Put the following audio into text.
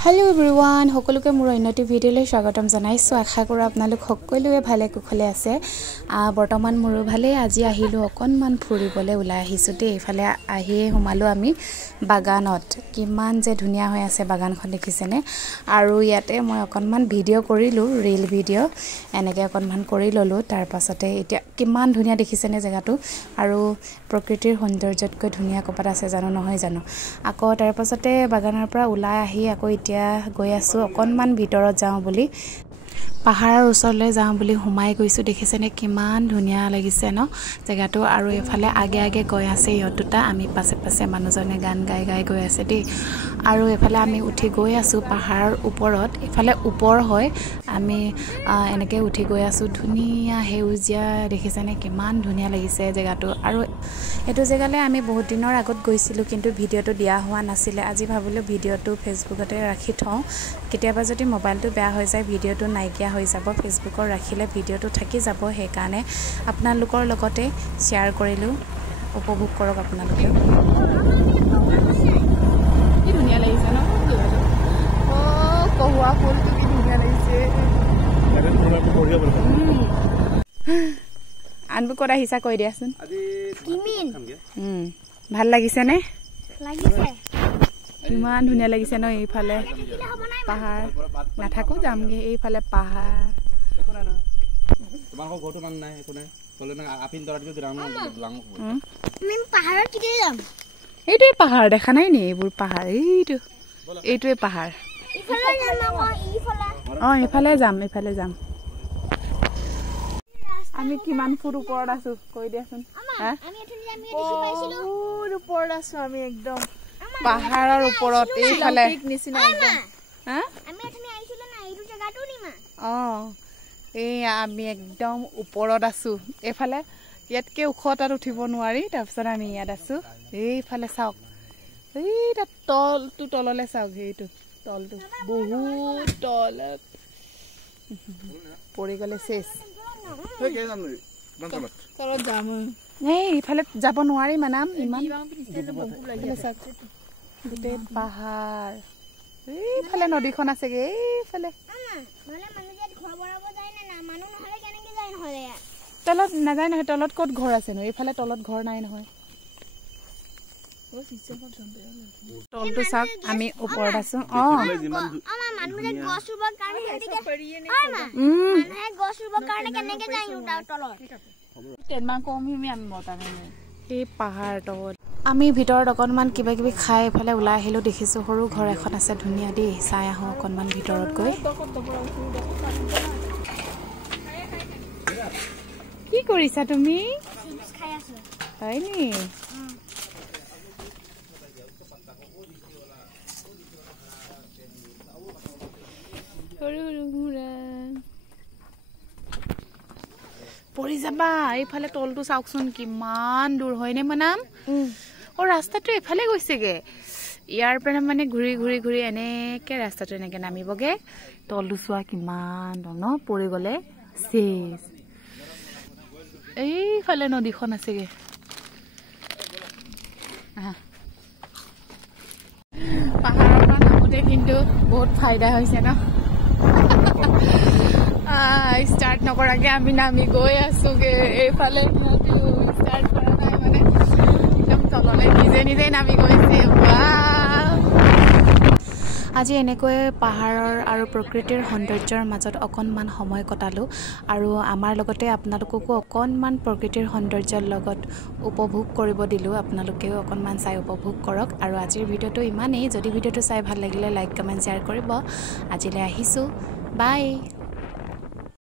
hello everyone সকলোকে মোৰ অন্যটি ভিডিঅ'লৈ স্বাগতম জনাইছো আশা কৰো আপোনালোক সকলোৱে ভালে কুশলে আছে বৰ্তমান মোৰ ভালে আজি আহিলো অকনমান ফুৰিবলৈ ওলাই আহিছো দে ইফালে আহি হুমালো আমি বাগানত কিমান যে ধুনিয়া হৈ আছে বাগানখন দেখিছেনে আৰু ইয়াতে মই অকনমান ভিডিঅ' কৰিলো ৰীল ভিডিঅ' এনেকৈ অকনমান কৰি ললো তাৰ পাছতে এতিয়া কিমান ধুনিয়া দেখিছেনে জায়গাটো আৰু প্ৰকৃতিৰ সৌন্দৰ্যতকৈ ধুনিয়া কপাত আছে জানো নহয় জানো আকৌ তাৰ পাছতে বাগানৰ পৰা ওলাই আহি আকৌ এতিয়া গৈ আছো অকনমান ভিতৰত যাওঁ বুলি পাহাৰৰ ওচৰলৈ যাওঁ বুলি হুমাই গৈছো দেখিছেনে কিমান ধুনিয়া লাগিছে ন জায়গাটো আৰু এফালে আগে আগে গৈ আছে ইহঁত দুটা আমি পাছে পাছে মানুহজনে গান গাই গাই গৈ আছে দেই আৰু এফালে আমি উঠি গৈ আছো পাহাৰৰ ওপৰত এফালে ওপৰ হয় আমি এনেকৈ উঠি গৈ আছো ধুনিয়া হেউজিয়া দেখিছেনে কিমান ধুনিয়া লাগিছে জায়গাটো আৰু এটো জায়গালে আমি বহুত দিনৰ আগত গৈছিলো কিন্তু ভিডিঅটো দিয়া হোৱা নাছিলে আজি ভাবিলো ভিডিঅটো ফেসবুকতে ৰাখি থওঁ কেতিয়াবা যদি মোবাইলটো বেয়া হৈ যায় ভিডিঅটো নাইকিয়া হৈ যাব ফেসবুকৰ ৰাখিলে ভিডিঅটো থাকি যাব সেই কাৰণে আপোনালোকৰ লগতে শেয়াৰ কৰিলো উপভোগ কৰক আপোনালোকে কি ধুনিয়া লাগিছে ন ও কহুৱা ফুলটো কি ধুনিয়া লাগিছে আনবু কৰা হিসা কৈ দিয়াচোন কিমিন ভাল লাগিছে নে লাগিছে কিমান ধুনিয়া লাগিছে ন এইফালে পাহাৰ নাথাকো যামগে এইফালে পাহাৰ তোমাক ঘৰটো মান নাই একো নাই কলে না আপিন দৰাটো গ্ৰাম লাং মিম পাহাৰত কিতে যাম এইটোৱে পাহাৰ দেখা নাই নি এইবোৰ পাহাৰ এইটোৱে পাহাৰ ইফালে যাম ইফালে যাম আমি কিমান ফুট ওপৰত আছো কৈ দিয়াচোন আমি এঠনি যাম দেখি পাইছিলো ফুট ওপৰত আছো আমি একদম পাহাৰৰ ওপৰত এইফালে নিচিনা একদম আমি এঠনি আইছিলো না এইটো জায়গাটো নিমা এই আমি একদম ওপৰত আছো এফালে ইয়াতকে ওখ তাত উঠিব নোৱাৰি তাৰপিছত আমি ইয়াত আছো এইফালে চাওক এইটা তলটো তললে চাওক এইটো তলটো বহুত তলত পৰি গলে শেষ তলত যাম এইফালে যাব নোৱাৰি মানাম ইমান গোটেই পাহাৰ এইফালে নদীখন আছেগে এইফালে তলত নাযায় নহয় তলত ক'ত ঘৰ আছে নো এইফালে তলত ঘৰ নাই নহয় তলটো চাওক আমি ওপৰত আছো এই পাহাৰ তলত আমি ভিতৰত অকনমান কিবা কিবি খাই এফালে ওলাই আহিলো দেখিছো সৰু ঘৰ এখন আছে ধুনিয়া দেই চাই আহো অকনমান ভিতৰত গৈ কি কৰিছা তুমি হয় নি পৰি যাবা এইফালে তলটো চাওকচোন কিমান দূৰ হয়নে মানাম ৰাস্তাটো এইফালে গৈছেগে ইয়াৰ পৰা মানে ঘূৰি ঘূৰি ঘূৰি এনেকে ৰাস্তাটো এনেকে নামিবগে তলটো চোৱা কিমান ন পৰি গলে শেষ এইফালে নদীখন আছেগে পাহাৰৰ পৰা নামোতে কিন্তু বহুত ফাইদা হৈছে ন ষ্টাৰ্ট নকৰাকে আমি নামি গৈ আছোগে এইফালে ষ্টাৰ্ট কৰা নাই মানে একদম তললে নিজে নিজে নামি গৈছে আজি এনেকৈ পাহাৰৰ আৰু প্ৰকৃতিৰ সৌন্দৰ্যৰ মাজত অকনমান সময় কটালো আৰু আমাৰ লগতে আপোনালোককো অকনমান প্ৰকৃতিৰ সৌন্দৰ্যৰ লগত উপভোগ কৰিব দিলো আপোনালোকেও অকনমান চাই উপভোগ কৰক আৰু আজিৰ ভিডিঅ'টো ইমানেই যদি ভিডিঅ'টো চাই ভাল লাগিলে লাইক কমেণ্ট শ্বেয়াৰ কৰিব আজিলৈ আহিছো বাই